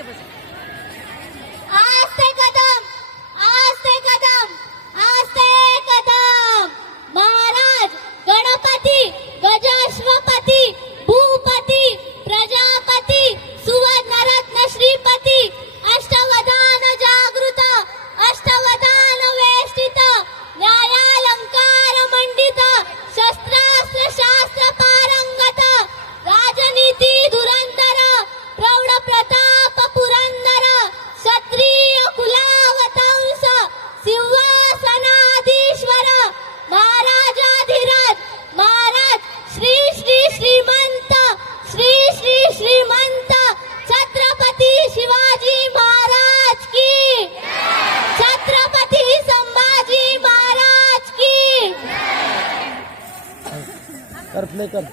आस्ते कदम, आस्ते कदम, आस्ते कदम. महाराज गणपती, गजाश्वपती, भूपती, प्रजापती, सुवर्णरत्न श्रीपती, अष्टवधान जागृत, अष्टवधान वेष्टित, न्यायालंकार मंडित, शस्त्रास्त्र शास्त्र पारंगत, राजनीती धुरंधर, प्रौढ प्रताप पुरंदर, क्षत्रिय कुलावतंस, सिंहासनाधीश्वर, महाराजाधिराज, महाराज श्री श्री श्रीमंत, श्री श्री श्रीमंत छत्रपती शिवाजी महाराज की, छत्रपती संभाजी महाराज की. कर प्ले कर.